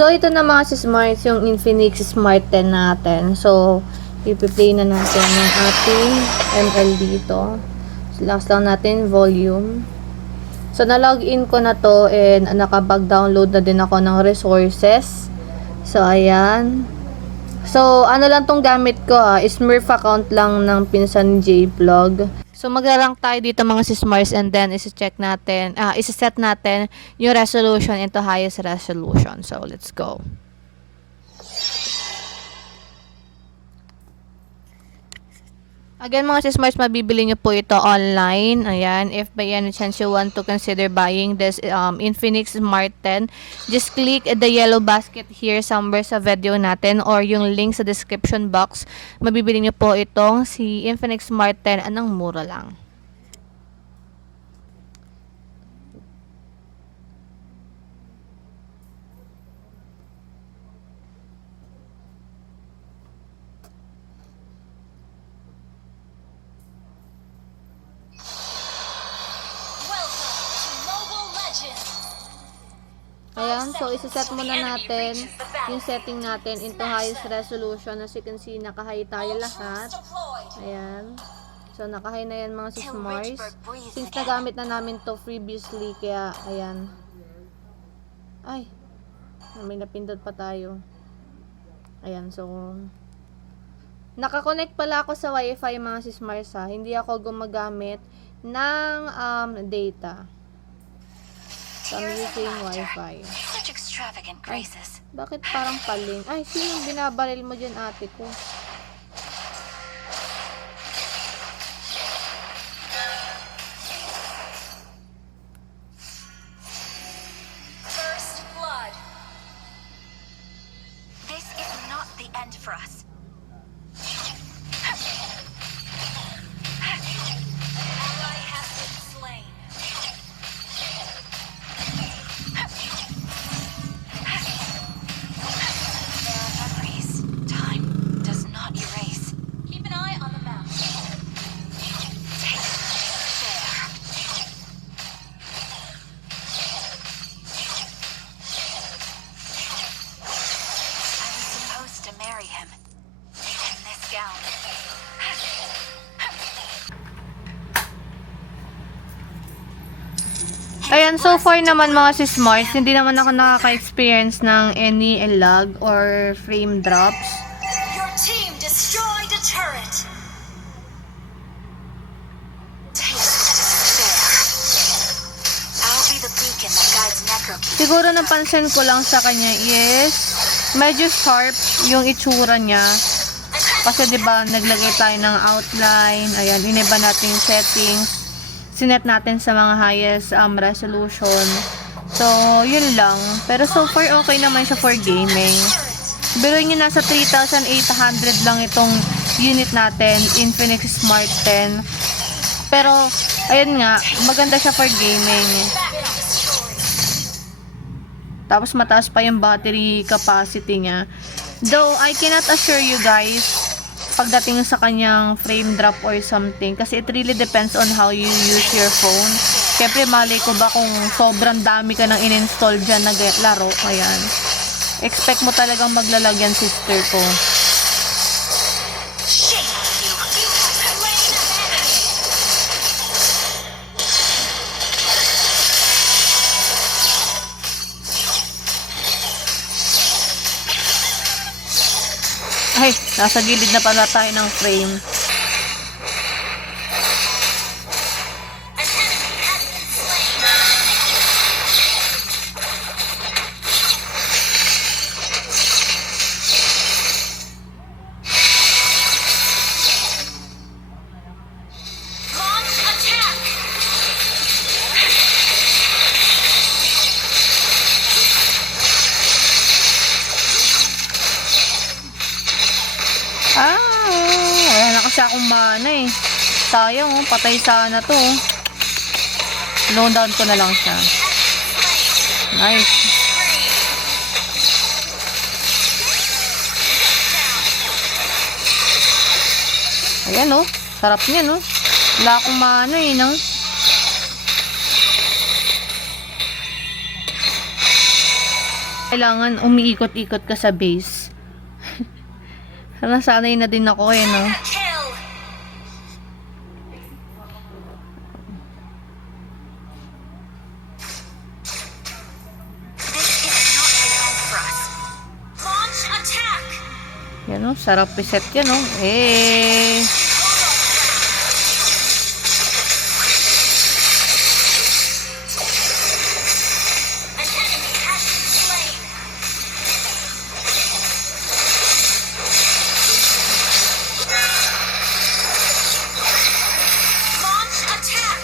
So, ito na mga sismarts, yung Infinix Smart 10 natin. So, ipi-play na natin yung ating ML dito. So, last lang natin volume. So, na-login ko na to and nakapag-download na din ako ng resources. So, ayan. So, ano lang tong gamit ko Smurf account lang ng pinsan ni J-Vlog. So, mag-rank tayo dito mga sismars and then isi-check natin, isi-set natin yung resolution into highest resolution. So, let's go. Again mga sismars, mabibili nyo po ito online. Ayan, if by any chance you want to consider buying this Infinix Smart 10, just click the yellow basket here somewhere sa video natin or yung link sa description box. Mabibili nyo po itong si Infinix Smart 10 anong mura lang. Ayan, so isa-set muna natin yung setting natin into highest resolution. As you can see, naka-high tayo lahat. Ayan. So, naka-high na yan mga sismars. Since nagamit na namin to previously, kaya, ayan. Ay, may napindot pa tayo. Ayan, so, nakakonect pala ako sa wifi mga sismars Hindi ako gumagamit ng data. So, I'm using Wi-Fi. Ay, bakit parang paling? Ay, sino yung binabaril mo dyan, ate ko? First blood. This is not the end for us. Ally has been slain. Ayan, so far naman mga sismarts, hindi naman ako nakaka-experience ng any lag or frame drops. Your team destroyed a turret. I'll be the beacon that guides Necrokeep. Siguro napansin ko lang sa kanya is medyo sharp yung itsura niya. Kasi 'di ba naglagay tayo ng outline, ayan, iniba natin yung settings. Sinet natin sa mga highest resolution. So, yun lang. Pero so far, okay naman siya for gaming. Biruin nyo nasa 3,800 lang itong unit natin, Infinix Smart 10. Pero, ayun nga, maganda siya for gaming. Tapos, mataas pa yung battery capacity niya. Though, I cannot assure you guys pagdating sa kanyang frame drop or something kasi it really depends on how you use your phone. Siyempre malay ko ba kung sobrang dami ka nang in-install dyan na laro, ayan, expect mo talagang maglalagyan sister ko. Ay, nasa gilid na pala tayo ng frame. Wala na kasi akong mana eh. Sayang patay sana to Slow down ko na lang siya. Nice. Ayan sarap niya wala akong mana eh Kailangan umiikot-ikot ka sa base. Nasanay na din ako eh, no? Kill. This is not the end for us. Launch attack. Yan o, sarap reset yan o. Eh. An enemy has been slain. Launch attack.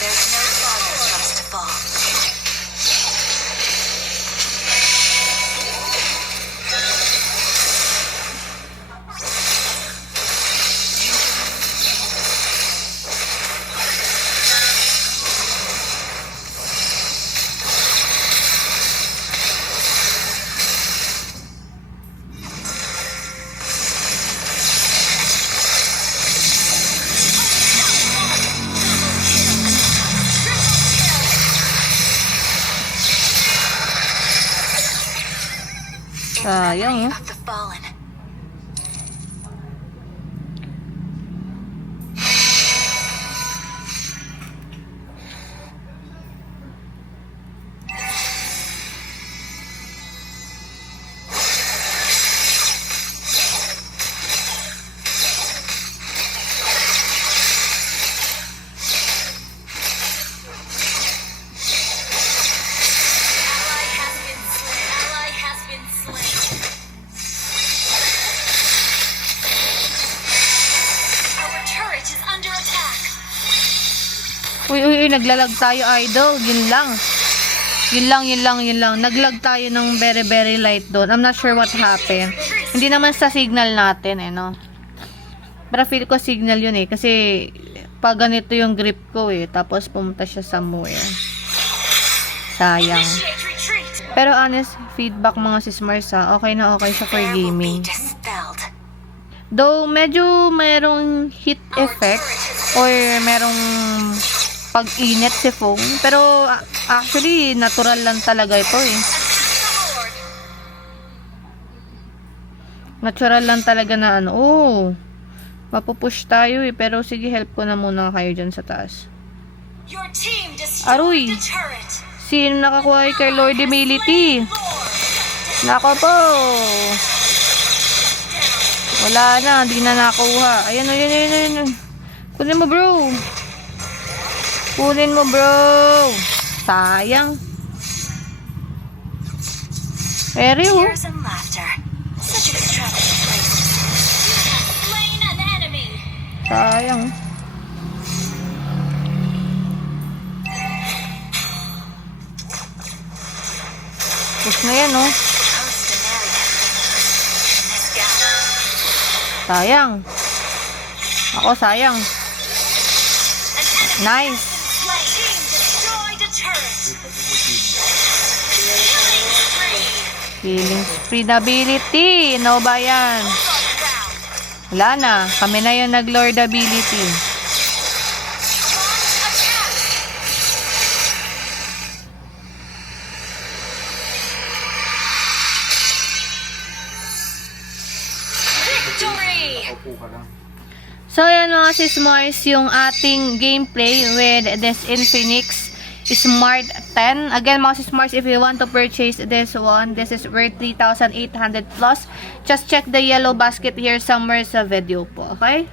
There's no farther for us to fall. Sayang, Of the fallen. Ally has been slain. Our turret is under attack. Uy, naglalag tayo, idol. Yun lang. Yun lang. Naglag tayo ng very, very light doon. I'm not sure what happened. Hindi naman sa signal natin, eh, no? Pero feel ko signal yun, eh. Kasi, pag ganito yung grip ko, eh. Tapos, pumunta siya somewhere. Sayang. Initiate retreat. Pero honest feedback mga sis Mars, ha, okay na okay siya for There will be gaming. dispelled. Though, medyo merong heat effect or merong pag-init si Fong. Pero, actually, natural lang talaga ito eh. Attack the Lord. Natural lang talaga na ano. Oh, mapupush tayo eh. Pero, sige, help ko na muna kayo dyan sa taas. Your team Aroy. destroyed the turret. Sino nakakuha kay Lord Emility? Nako po. Wala na, hindi na nakuha. Ayan. Kunin mo, bro. Sayang. Pero, Tears and laughter. Such extravagant places. You have slain an enemy. sayang. Push na yan, oh. Host an area. In this gap. Sayang. Ako, sayang. An enemy Nice. slain. Team destroyed a turret. Killing spree. Healing speed ability. No ba yan? Hold on the ground. Wala na. Kami na yung nag-lord ability. Launch attack. Victory. So, yan mga sis Mars, yung ating gameplay with this Infinix Smart 10. Again, mga sis Mars, if you want to purchase this one, this is worth 3,800 plus. Just check the yellow basket here somewhere sa video po, okay?